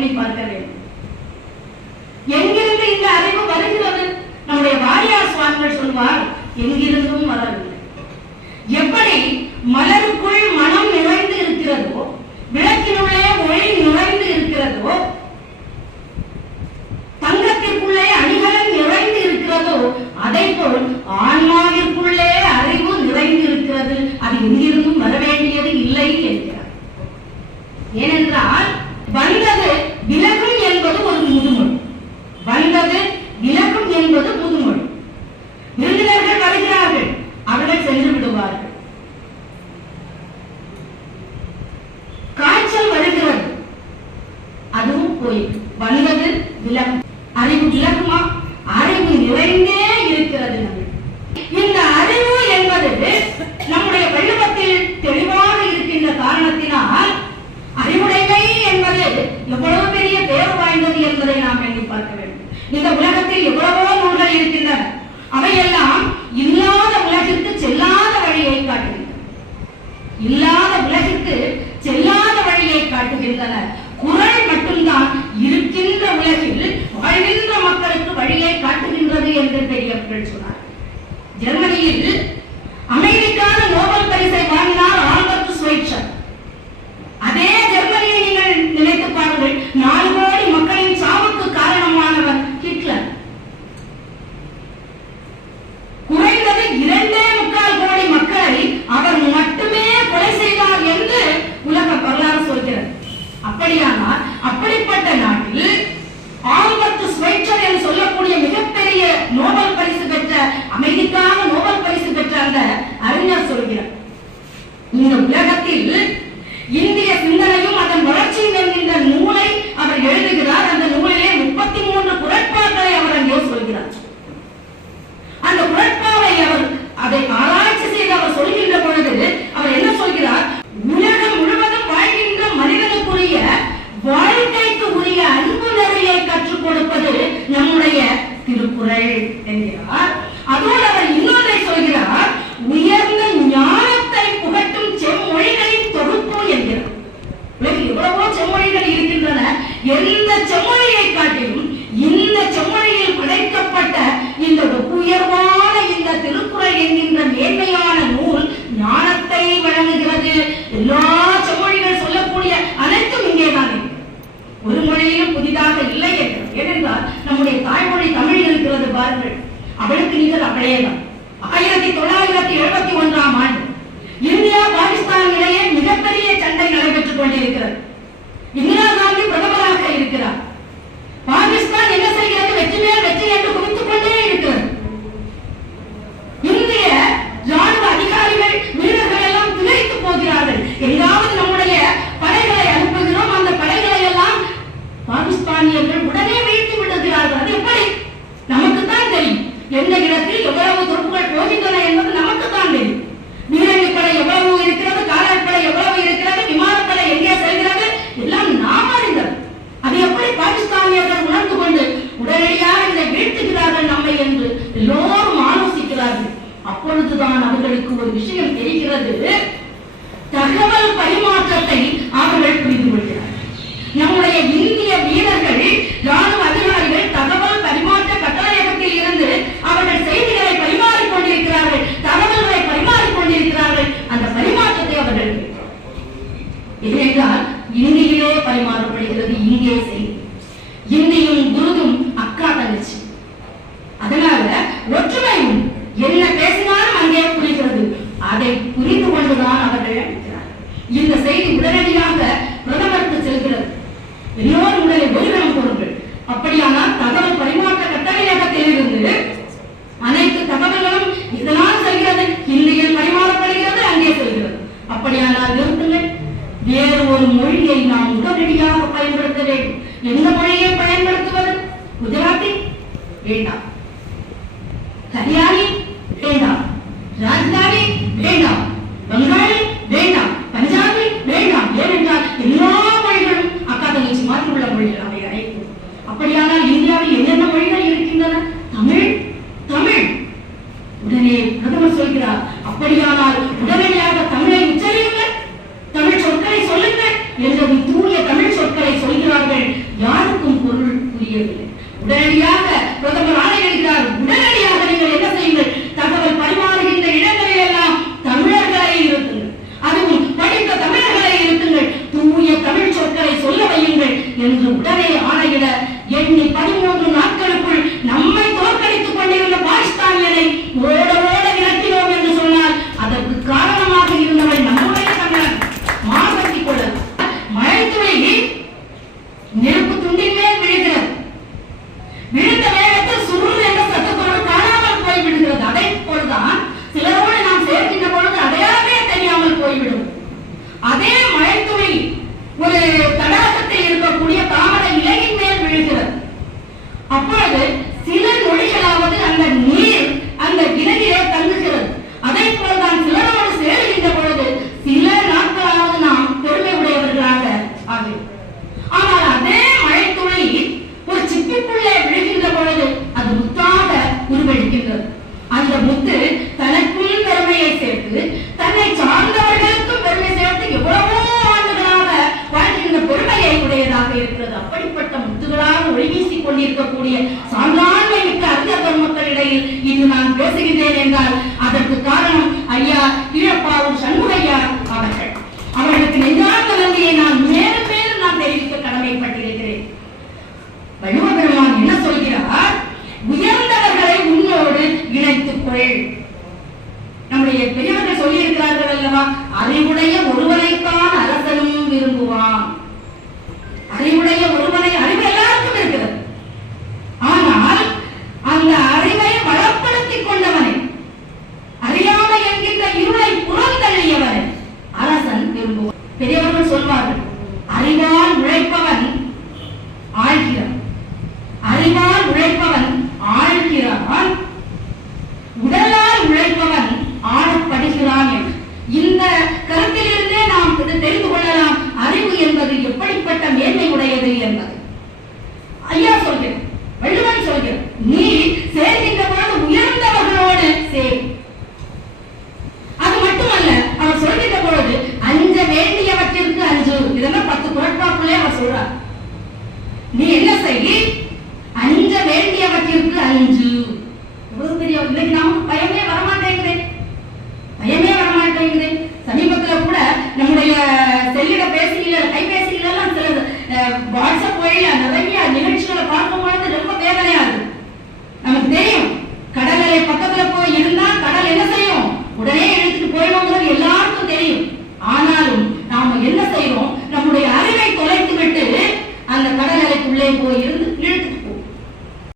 எண்ணி பார்க்க வேண்டும். எங்கிருந்து இந்த அறிவு வருகிறது? நம்முடைய வாரியார் சுவாமிகள் சொல்வார் எங்கிருந்து கோயில் வல்வது விளக்கம் அறிவு விளக்குமா? அறிவு நிறைந்தே இருக்கிறது இந்த அறிவு என்பது நம்முடைய வள்ளுவத்தில் தெளிவாக இருக்கின்ற காரணத்தினால் அறிவுடைமை என்பது எவ்வளவு பெரிய பேர் வாய்ந்தது என்பதை நாம் எண்ணி பார்க்க வேண்டும். இந்த உலகத்தில் எவ்வளவோ நூல்கள் இருக்கின்றன. அவையெல்லாம் இல்லாத உலகிற்கு செல்லாத வழியை காட்டுகின்றன. இல்லாத உலகிற்கு செல்லாத வழியை காட்டுகின்றன. எந்த செம்மொழியை காட்டிலும் இந்த செம்மொழியில் கிடைக்கப்பட்ட இந்த உயர்வான இந்த திருக்குறள் என்கின்ற மேன்மையான நூல் ஞானத்தை வழங்குகிறது. எல்லா செம்மொழிகள் சொல்லக்கூடிய அனைத்தும் இங்கேதான். ஒரு மொழியிலும் புதிதாக இல்லை என்று. ஏனென்றால் நம்முடைய தாய்மொழி தமிழ் இருக்கிறது பாருங்கள். அவளுக்கு நீங்கள் அப்படியே தான் নিয়ে பயன்படுத்த வேண்டும் எந்த மொழியை பயன்படுத்துவது குஜராத்தி. வேண்டாம். உடனடியாக பிரதமர் ஆணையிடுகிறார். உடனடியாக நீங்கள் என்ன செய்யுங்கள்? தகவல் பரிமாறுகின்ற இடங்களில் எல்லாம் தமிழர்களை இருத்துங்கள் அதுவும் படித்த தமிழர்களை இருத்துங்கள் தூய தமிழ் சொற்களை சொல்ல வையுங்கள் என்று உடனே ஆணையிட எண்ணி பதிமூன்று அப்பொழுது கொண்டிருக்கக்கூடிய சான்றாண்மைமிக்க அந்த பெருமக்களிடையில் இன்று நான் பேசுகின்றேன் என்றால் அதற்கு காரணம் ஐயா கீழப்பாவூர் சண்முகையா அவர்கள். அவர்களுக்கு நெஞ்சார்ந்த நன்றியை நான் மேலும் மேலும் நான் தெரிவிக்க கடமைப்பட்டிருக்கிறேன். வள்ளுவ பெருமான் என்ன சொல்கிறார்? உயர்ந்தவர்களை உன்னோடு இணைத்துக் கொள். நம்முடைய பெரியவர்கள் சொல்லியிருக்கிறார்கள் அல்லவா? அறிவுடைய ஒருவனைத்தான் அரசனும் விரும்புவான். அறிவுடைய ஒரு great moment.